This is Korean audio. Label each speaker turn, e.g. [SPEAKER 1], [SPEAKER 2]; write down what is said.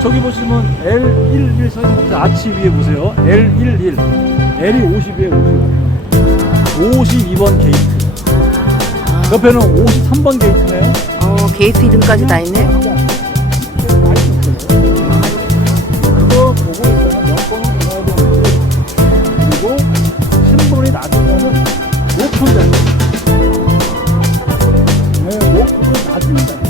[SPEAKER 1] 저기 보시면 L11 사진 아치 위에 보세요. L11. L이 50이에요, 50. 52번 게이트. 옆에는 53번 게이트네요.
[SPEAKER 2] 어, 게이트 이름까지 다 있네.
[SPEAKER 1] 높은 자리. 네, 높은 자리.